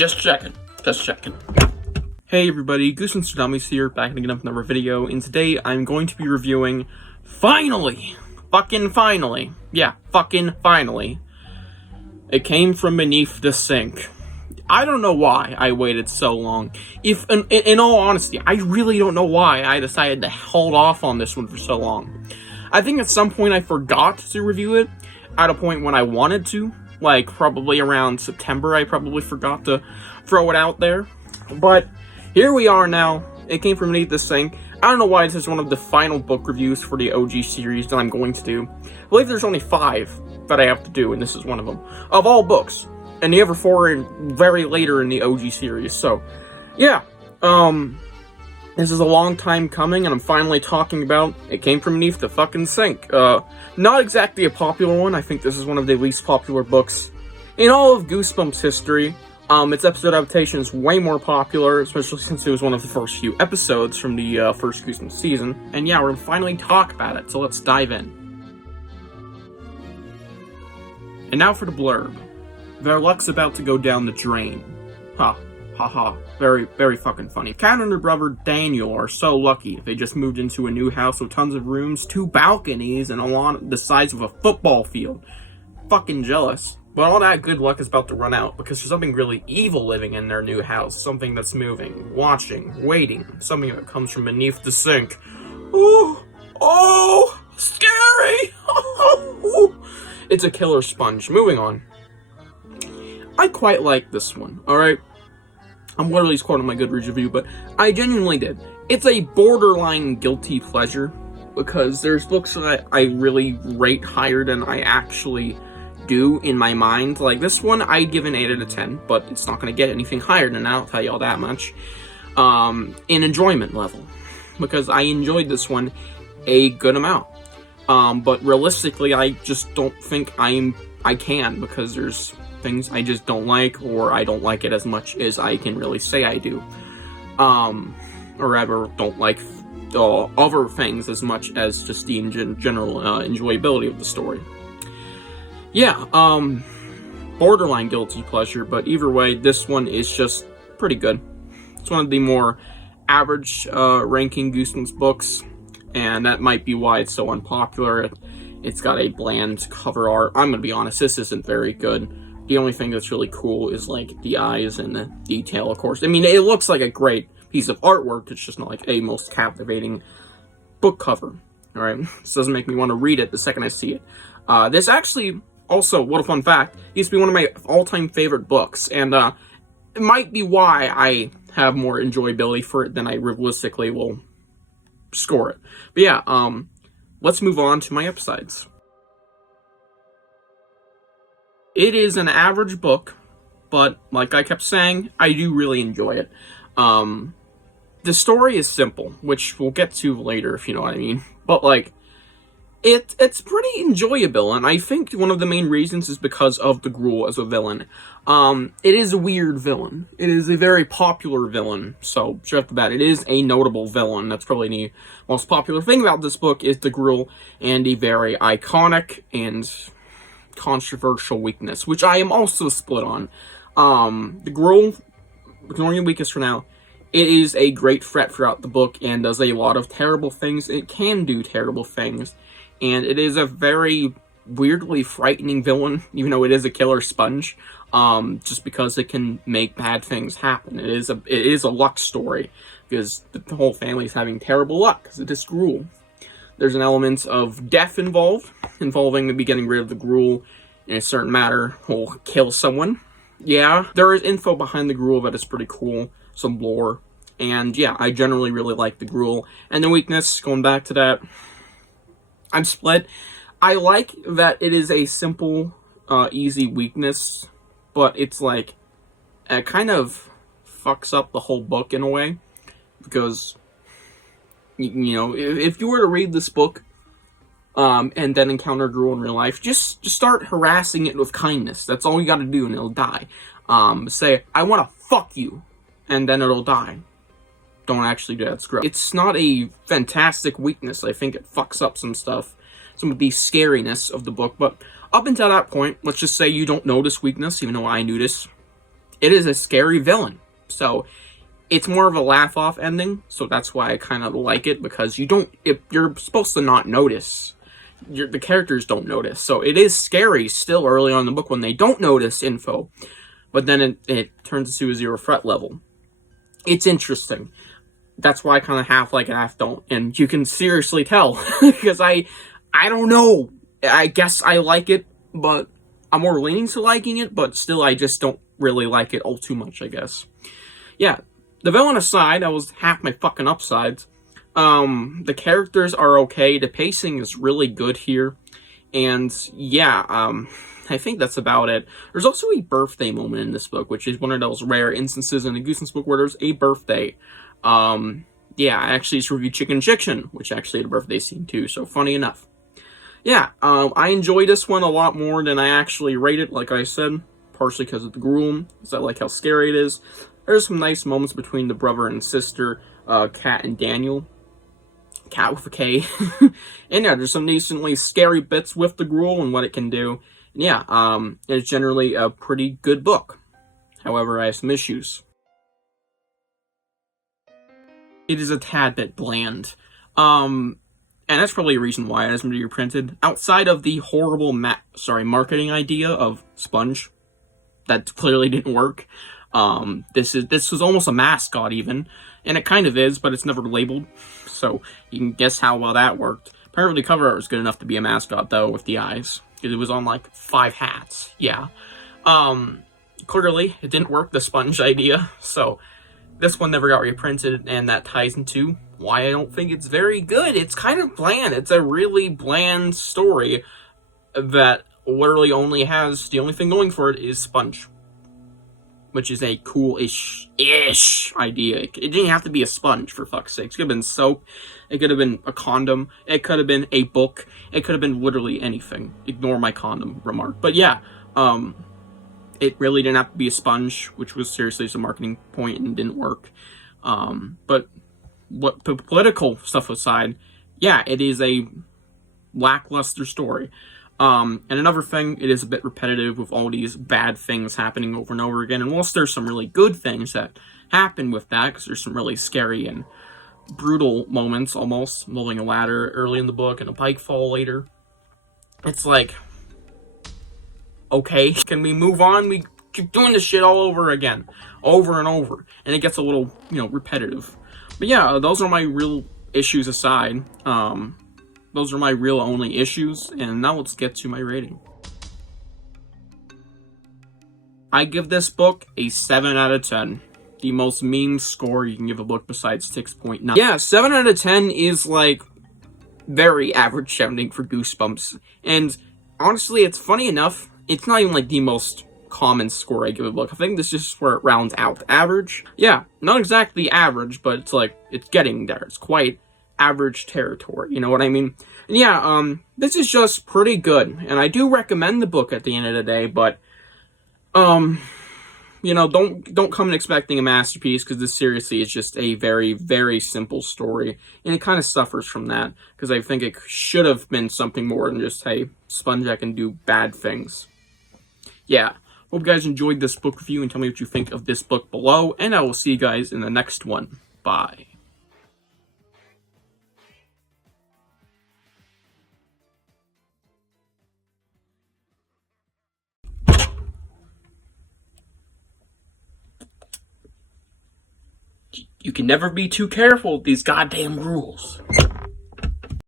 Just checking. Hey everybody, Goosebumps for Dummies here, back again with another video, and today I'm going to be reviewing, finally, It Came From Beneath the Sink. I don't know why I waited so long. In all honesty, I really don't know why I decided to hold off on this one for so long. I think at some point I forgot to review it, at a point when I wanted to, like probably around September, I probably forgot to throw it out there. But here we are now. It Came From Beneath the Sink. I don't know why this is one of the final book reviews for the OG series that I'm going to do. I believe there's only 5 that I have to do, and this is one of them. Of all books. And the other 4 are very later in the OG series. So, yeah. This is a long time coming, and I'm finally talking about It Came From Beneath the fucking Sink. Not exactly a popular one. I think this is one of the least popular books in all of Goosebumps history. Its episode adaptation is way more popular, especially since it was one of the first few episodes from the first Goosebumps season. And yeah, we're gonna finally talk about it, so let's dive in. And now for the blurb. Their luck's about to go down the drain. Ha. Haha, very, very fucking funny. Kat and her brother Daniel are so lucky. They just moved into a new house with tons of rooms, 2 balconies, and a lawn the size of a football field. Fucking jealous. But all that good luck is about to run out, because there's something really evil living in their new house. Something that's moving, watching, waiting. Something that comes from beneath the sink. Oh, scary! It's a killer sponge. Moving on. I quite like this one, alright? I'm literally quoting my Goodreads review, but I genuinely did. It's a borderline guilty pleasure, because there's books that I really rate higher than I actually do in my mind. Like this one, I'd give an 8 out of 10, but it's not going to get anything higher than that, I'll tell you all that much. In enjoyment level, because I enjoyed this one a good amount. But realistically, I just don't think I can, because there's things I just don't like, or I don't like it as much as I can really say I do. Or rather, don't like other things as much as just the general enjoyability of the story. Yeah, borderline guilty pleasure, but either way, this one is just pretty good. It's one of the more average ranking Goosebumps books, and that might be why it's so unpopular. It's got a bland cover art. I'm gonna be honest, this isn't very good. The only thing that's really cool is, like, the eyes and the detail, of course. I mean, it looks like a great piece of artwork. It's just not, like, a most captivating book cover. Alright? This doesn't make me want to read it the second I see it. This actually, also, what a fun fact, used to be one of my all-time favorite books. And, it might be why I have more enjoyability for it than I realistically will score it. But yeah, let's move on to my upsides. It is an average book, but like I kept saying, I do really enjoy it. The story is simple, which we'll get to later, if you know what I mean. But, like, it's pretty enjoyable, and I think one of the main reasons is because of the Gruel as a villain. It is a weird villain. It is a very popular villain, so straight off the bat, it is a notable villain. That's probably the most popular thing about this book is the Gruel, and the very iconic and controversial weakness, which I am also split on. The Gruel, ignoring the weakness for now, it is a great threat throughout the book and does a lot of terrible things. It can do terrible things, and it is a very weirdly frightening villain, even though it is a killer sponge, just because it can make bad things happen. It is a luck story, because the whole family is having terrible luck because of this Gruel. There's an element of death involving maybe getting rid of the Gruel in a certain matter will kill someone. Yeah, there is info behind the Gruel that is pretty cool, some lore, and yeah, I generally really like the Gruel. And the weakness, going back to that, I'm split. I like that it is a simple, easy weakness, but it's like, it kind of fucks up the whole book in a way, because you know, if you were to read this book, and then encounter Gruel in real life, just start harassing it with kindness. That's all you gotta do, and it'll die. Say, I wanna fuck you, and then it'll die. Don't actually do that, screw. It's not a fantastic weakness. I think it fucks up some stuff, some of the scariness of the book, but up until that point, let's just say you don't know this weakness, even though I knew this. it is a scary villain. So it's more of a laugh-off ending, so that's why I kind of like it, because if you're supposed to not notice. The characters don't notice. So it is scary still early on in the book when they don't notice info, but then it turns to a zero threat level. It's interesting. That's why I kind of half like it, half don't. And you can seriously tell, because I don't know. I guess I like it, but I'm more leaning to liking it, but still I just don't really like it all too much, I guess. Yeah, the villain aside, that was half my fucking upsides. The characters are okay, the pacing is really good here, and yeah, I think that's about it. There's also a birthday moment in this book, which is one of those rare instances in the Goosebumps book where there's a birthday. Yeah, I actually just reviewed Chicken, which actually had a birthday scene too, so funny enough. Yeah, I enjoy this one a lot more than I actually rate it, like I said, partially because of the gruel, because I like how scary it is. There's some nice moments between the brother and sister, Kat and Daniel. Cat with a K. And yeah, there's some decently scary bits with the gruel and what it can do. And yeah, it's generally a pretty good book. However, I have some issues. It is a tad bit bland. And that's probably a reason why it hasn't been reprinted. Outside of the horrible marketing idea of Sponge, that clearly didn't work. This was almost a mascot even, and it kind of is, but it's never labeled, so you can guess how well that worked. Apparently the cover art was good enough to be a mascot though, with the eyes, because it was on like 5 hats. Yeah. Clearly it didn't work, the Sponge idea, so this one never got reprinted, and that ties into why I don't think it's very good. It's kind of bland. It's a really bland story that literally only has, the only thing going for it is Sponge, which is a cool-ish idea. It didn't have to be a sponge, for fuck's sake. It could have been soap. It could have been a condom. It could have been a book. It could have been literally anything. Ignore my condom remark. But yeah, it really didn't have to be a sponge, which was seriously just a marketing point and didn't work. But what political stuff aside, yeah, it is a lackluster story. And another thing, it is a bit repetitive with all these bad things happening over and over again. And whilst there's some really good things that happen with that, because there's some really scary and brutal moments, almost, rolling a ladder early in the book and a pike fall later, it's like, okay, can we move on? We keep doing this shit all over again, over and over. And it gets a little, repetitive. But yeah, those are my real issues aside. Those are my real only issues, and now let's get to my rating. I give this book a 7 out of 10. The most mean score you can give a book besides 6.9. Yeah, 7 out of 10 is, like, very average sounding for Goosebumps. And honestly, it's funny enough, it's not even, like, the most common score I give a book. I think this is just where it rounds out. Average? Yeah, not exactly average, but it's, like, it's getting there. It's quite average territory, you know what I mean? And yeah, this is just pretty good, and I do recommend the book at the end of the day, but, don't come expecting a masterpiece, because this seriously is just a very, very simple story, and it kind of suffers from that, because I think it should have been something more than just, hey, Sponge can do bad things. Yeah, hope you guys enjoyed this book review, and tell me what you think of this book below, and I will see you guys in the next one. Bye. You can never be too careful with these goddamn rules.